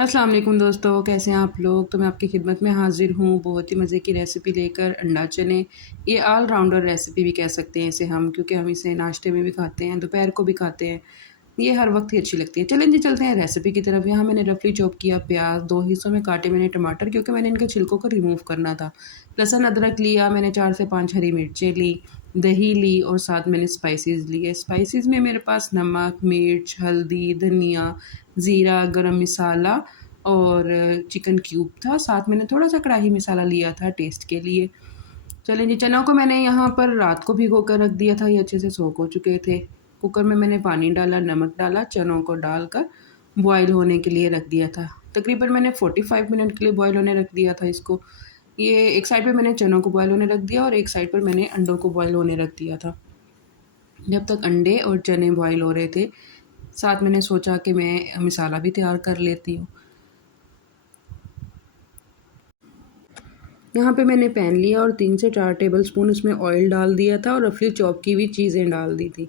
अस्सलाम वालेकुम दोस्तों, कैसे हैं आप लोग। तो मैं आपकी खिदमत में हाज़िर हूँ बहुत ही मज़े की रेसिपी लेकर। अंडा चने, ये ऑल राउंडर रेसिपी भी कह सकते हैं इसे हम, क्योंकि हम इसे नाश्ते में भी खाते हैं, दोपहर को भी खाते हैं। ये हर वक्त ही अच्छी लगती है। चलें जी, चलते हैं रेसिपी की तरफ। यहाँ मैंने रफली चॉप किया प्याज, 2 हिस्सों में काटे मैंने टमाटर, क्योंकि मैंने इनके छिलकों को रिमूव करना था। लहसुन अदरक लिया मैंने, 4 से 5 हरी मिर्चें ली, दही ली और साथ मैंने स्पाइसेस लिए। स्पाइसेस में मेरे पास नमक, मिर्च, हल्दी, धनिया, ज़ीरा, गरम मसाला और चिकन क्यूब था। साथ मैंने थोड़ा-सा कढ़ाई मसाला लिया था टेस्ट के लिए। चलें जी, चनों को मैंने यहाँ पर रात को भिगो कर रख दिया था, ये अच्छे से सोख हो चुके थे। कुकर में मैंने पानी डाला, नमक डाला, चनों को डालकर बॉयल होने के लिए रख दिया था। तकरीबन मैंने 45 मिनट के लिए बॉयल होने रख दिया था इसको। ये एक साइड पे मैंने चनों को बॉयल होने रख दिया और एक साइड पर मैंने अंडों को बॉयल होने रख दिया था। जब तक अंडे और चने बॉयल हो रहे थे, साथ मैंने सोचा कि मैं मसाला भी तैयार कर लेती हूँ। यहाँ पे मैंने पैन लिया और 3 से 4 टेबलस्पून उसमें ऑयल डाल दिया था और रफली चॉप की हुई चीज़ें डाल दी थी।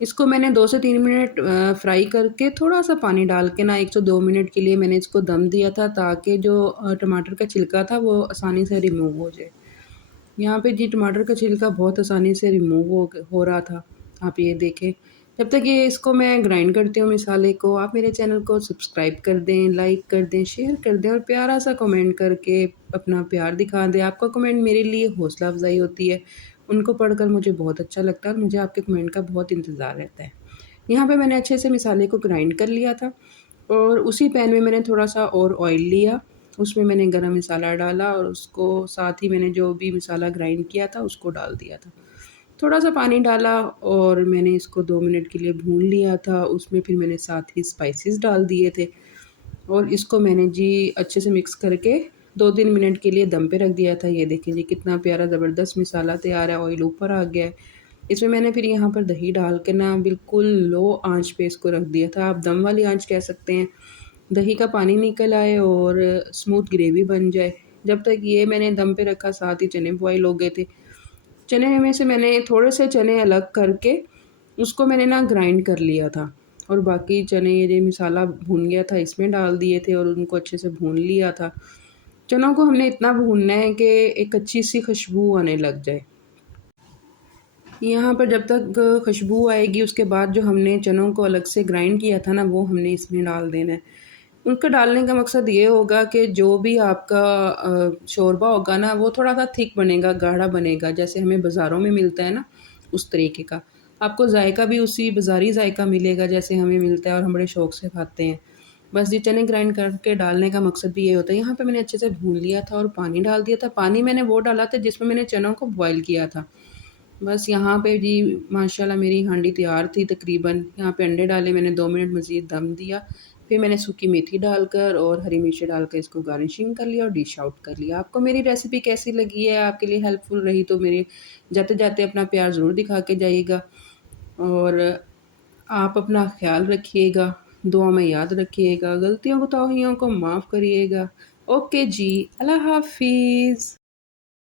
इसको मैंने 2 से 3 मिनट फ्राई करके थोड़ा-सा पानी डाल के ना 1 से 2 मिनट के लिए मैंने इसको दम दिया था, ताकि जो टमाटर का छिलका था वो आसानी से रिमूव हो जाए। यहाँ पे जी टमाटर का छिलका बहुत आसानी से रिमूव हो रहा था, आप ये देखें। जब तक ये इसको मैं ग्राइंड करती हूँ मसाले को, आप मेरे चैनल को सब्सक्राइब कर दें, लाइक कर दें, शेयर कर दें और प्यारा-सा कमेंट करके अपना प्यार दिखा दें। आपका कमेंट मेरे लिए हौसला अफ़ज़ाई होती है, उनको पढ़कर मुझे बहुत अच्छा लगता है और मुझे आपके कमेंट का बहुत इंतज़ार रहता है। यहाँ पे मैंने अच्छे से मसाले को ग्राइंड कर लिया था और उसी पैन में मैंने थोड़ा-सा और ऑयल लिया, उसमें मैंने गरम मसाला डाला और उसको साथ ही मैंने जो भी मसाला ग्राइंड किया था उसको डाल दिया था। थोड़ा-सा पानी डाला और मैंने इसको 2 मिनट के लिए भून लिया था, उसमें फिर मैंने साथ ही स्पाइसेस डाल दिए थे और इसको मैंने जी अच्छे से मिक्स करके 2-3 मिनट के लिए दम पे रख दिया था। ये देखें जी कितना प्यारा ज़बरदस्त मसाला तैयार है, ऑयल ऊपर आ गया है। इसमें मैंने फिर यहाँ पर दही डाल के ना बिल्कुल लो आँच पे इसको रख दिया था, आप दम वाली आँच कह सकते हैं। दही का पानी निकल आए और स्मूथ ग्रेवी बन जाए। जब तक ये मैंने दम पे रखा, साथ ही चने बॉयल हो गए थे। चने में से मैंने थोड़े से चने अलग करके उसको मैंने ना ग्राइंड कर लिया था और बाकी चने ये जो मसाला भून गया था इसमें डाल दिए थे और उनको अच्छे से भून लिया था। चनों को हमने इतना भूनना है कि एक अच्छी-सी खुशबू आने लग जाए। यहाँ पर जब तक खुशबू आएगी, उसके बाद जो हमने चनों को अलग से ग्राइंड किया था ना, वो हमने इसमें डाल देना है। उनका डालने का मकसद ये होगा कि जो भी आपका शोरबा होगा ना, वो थोड़ा-सा थिक बनेगा, गाढ़ा बनेगा, जैसे हमें बाज़ारों में मिलता है ना, उस तरीके का। आपको जायका भी उसी बाज़ारी जायका मिलेगा जैसे हमें मिलता है और हम बड़े शौक से खाते हैं। बस ये चने ग्राइंड करके डालने का मकसद भी ये होता है। यहाँ पे मैंने अच्छे से भून लिया था और पानी डाल दिया था। पानी मैंने वो डाला था जिसमें मैंने चनों को बॉयल किया था। बस यहाँ पे जी माशाल्लाह मेरी हांडी तैयार थी तकरीबन। यहाँ पे अंडे डाले मैंने, 2 मिनट मज़ीद दम दिया। फिर मैंने सूखी मेथी डालकर और हरी मिर्ची डालकर इसको गार्निशिंग कर लिया और डिश आउट कर लिया। आपको मेरी रेसिपी कैसी लगी है, आपके लिए हेल्पफुल रही तो मेरे जाते-जाते अपना प्यार ज़रूर दिखा के जाइएगा और आप अपना ख़्याल रखिएगा, दुआ में याद रखिएगा, गलतियों कोताहियों को माफ़ करिएगा। ओके जी, अल्लाह हाफ़िज़।